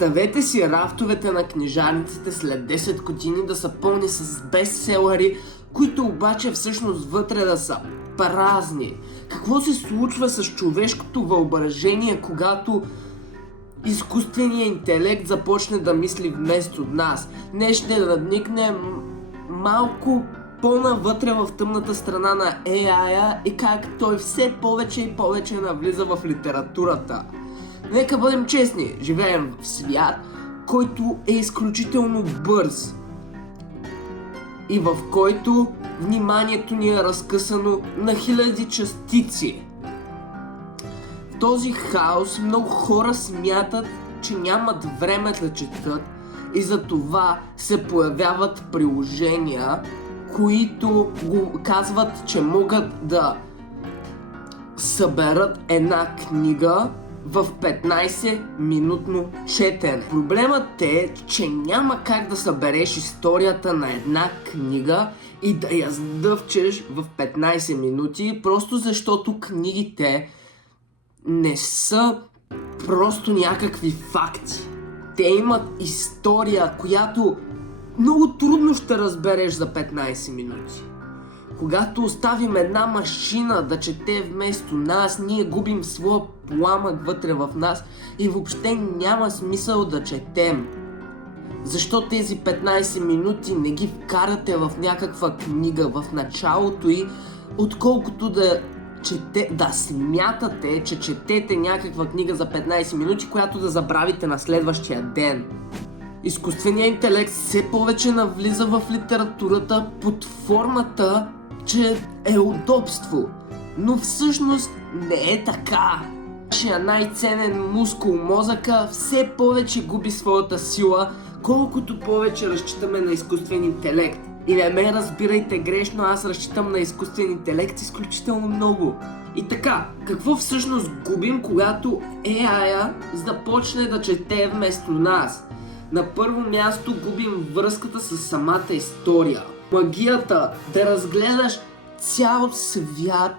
Представете си рафтовете на книжарниците след 10 години да са пълни с бестселери, които обаче всъщност вътре да са празни. Какво се случва с човешкото въображение, когато изкуственият интелект започне да мисли вместо нас? Днес ще надникне малко по-навътре в тъмната страна на AI-а и как той все повече и повече навлиза в литературата. Нека бъдем честни, живеем в свят, който е изключително бърз и в който вниманието ни е разкъсано на хиляди частици. В този хаос много хора смятат, че нямат време да четат и затова се появяват приложения, които го казват, че могат да съберат една книга в 15-минутно четене. Проблемът е, че няма как да събереш историята на една книга и да я сдъвчеш в 15 минути, просто защото книгите не са просто някакви факти. Те имат история, която много трудно ще разбереш за 15 минути. Когато оставим една машина да чете вместо нас, ние губим своя пламък вътре в нас и въобще няма смисъл да четем. Защо тези 15 минути не ги вкарате в някаква книга в началото и отколкото да смятате, че четете някаква книга за 15 минути, която да забравите на следващия ден. Изкуственият интелект все повече навлиза в литературата под формата, че е удобство, но всъщност не е така. Нашия най-ценен мускул, мозъка, все повече губи своята сила, колкото повече разчитаме на изкуствен интелект. И не ме разбирайте грешно, аз разчитам на изкуствен интелект изключително много. И така, какво всъщност губим, когато AI-а започне да чете вместо нас? На първо място губим връзката с самата история. Магията да разгледаш цял свят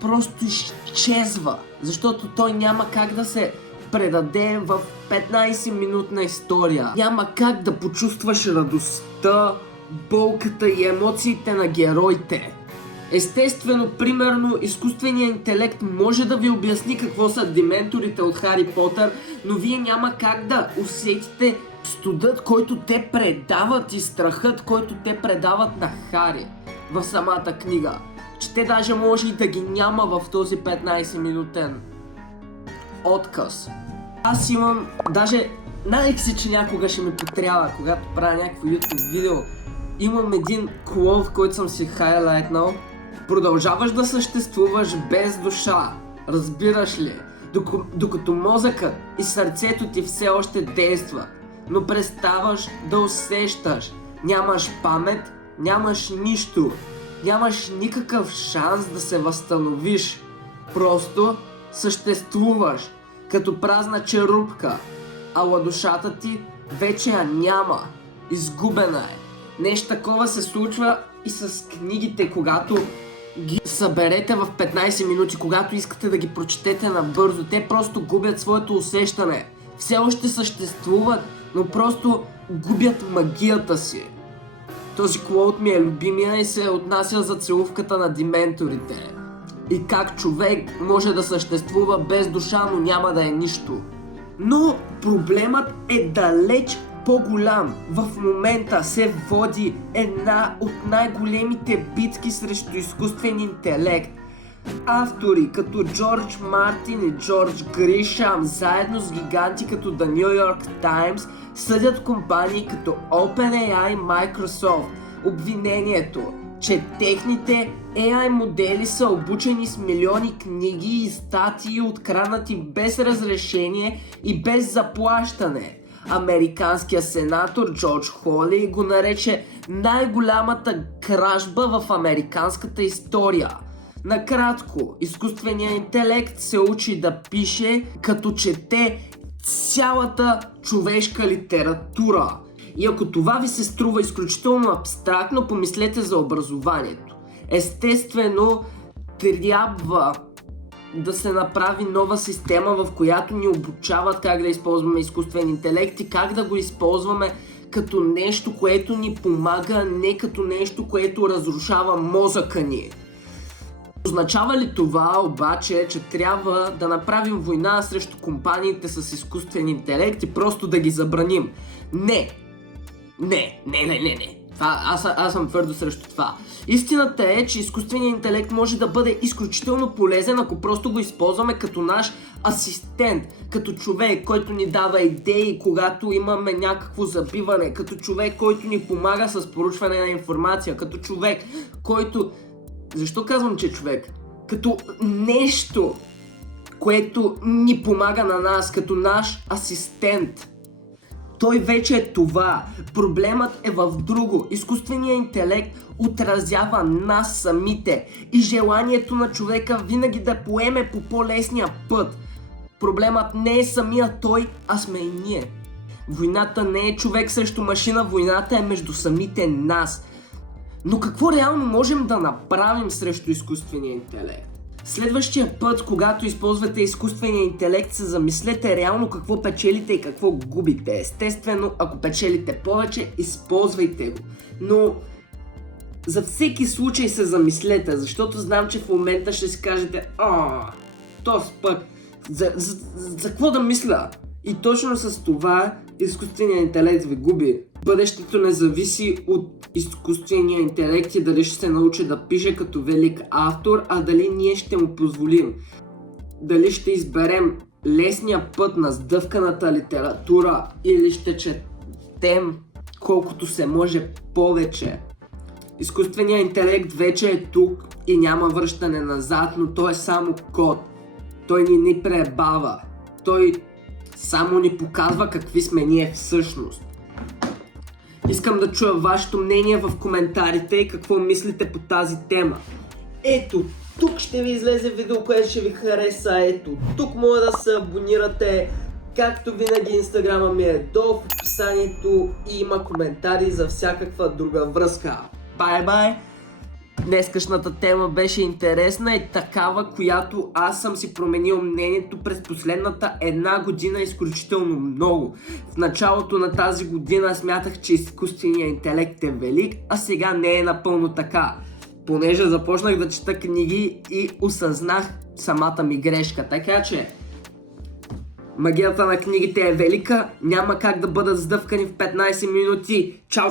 просто изчезва, защото той няма как да се предаде в 15-минутна история. Няма как да почувстваш радостта, болката и емоциите на героите. Естествено, примерно, изкуственият интелект може да ви обясни какво са дементорите от Хари Потър, но вие няма как да усетите студът, който те предават и страхът, който те предават на Хари в самата книга. Че те даже може и да ги няма в този 15-минутен отказ. Аз имам, даже надех си, че някога ще ми потрябва, когато правя някакво YouTube видео. Имам един quote, който съм си хайлайтнал. Продължаваш да съществуваш без душа, разбираш ли? Докато мозъкът и сърцето ти все още действа, но преставаш да усещаш. Нямаш памет, нямаш нищо. Нямаш никакъв шанс да се възстановиш. Просто съществуваш като празна черупка, ала душата ти вече я няма. Изгубена е. Нещо такова се случва и с книгите, когато ги съберете в 15 минути, когато искате да ги прочетете набързо. Те просто губят своето усещане. Все още съществуват, но просто губят магията си. Този quote ми е любимия и се отнася за целувката на дементорите. И как човек може да съществува без душа, но няма да е нищо. Но проблемът е далеч по-голям. В момента се води една от най-големите битки срещу изкуствен интелект. Автори като Джордж Мартин и Джордж Гришам, заедно с гиганти като The New York Times, съдят компании като OpenAI и Microsoft. Обвинението, че техните AI модели са обучени с милиони книги и статии, откраднати без разрешение и без заплащане. Американският сенатор Джордж Холи го нарече най-голямата кражба в американската история. Накратко, изкуственият интелект се учи да пише, като чете цялата човешка литература. И ако това ви се струва изключително абстрактно, помислете за образованието. Естествено, трябва да се направи нова система, в която ни обучават как да използваме изкуствен интелект и как да го използваме като нещо, което ни помага, не като нещо, което разрушава мозъка ни. Означава ли това обаче, че трябва да направим война срещу компаниите с изкуствен интелект и просто да ги забраним? Не. Аз съм твърдо срещу това. Истината е, че изкуственият интелект може да бъде изключително полезен, ако просто го използваме като наш асистент, като човек, който ни дава идеи, когато имаме някакво забиване, като човек, който ни помага с проучване на информация, като човек, който... Защо казвам, че човек? Като нещо, което ни помага на нас, като наш асистент. Той вече е това. Проблемът е в друго. Изкуственият интелект отразява нас самите и желанието на човека винаги да поеме по по-лесния път. Проблемът не е самия той, а сме и ние. Войната не е човек срещу машина, войната е между самите нас. Но какво реално можем да направим срещу изкуствения интелект? Следващия път, когато използвате изкуствения интелект, се замислете реално какво печелите и какво губите. Естествено, ако печелите повече, използвайте го. Но за всеки случай се замислете, защото знам, че в момента ще си кажете този път, за какво да мисля? И точно с това изкуственият интелект ви губи. Бъдещето не зависи от изкуствения интелект и дали ще се научи да пише като велик автор, а дали ние ще му позволим. Дали ще изберем лесния път на сдъвканата литература или ще четем колкото се може повече. Изкуственият интелект вече е тук и няма връщане назад, но той е само код. Той ни пребава. Той само ни показва какви сме ние всъщност. Искам да чуя вашето мнение в коментарите и какво мислите по тази тема. Ето тук ще ви излезе видео, което ще ви хареса. Ето тук може да се абонирате. Както винаги инстаграма ми е долу в описанието и има коментари за всякаква друга връзка. Бай! Днескашната тема беше интересна и такава, която аз съм си променил мнението през последната една година изключително много. В началото на тази година смятах, че изкуственият интелект е велик, а сега не е напълно така. Понеже започнах да чета книги и осъзнах самата ми грешка. Така че магията на книгите е велика, няма как да бъдат сдъвкани в 15 минути. Чао!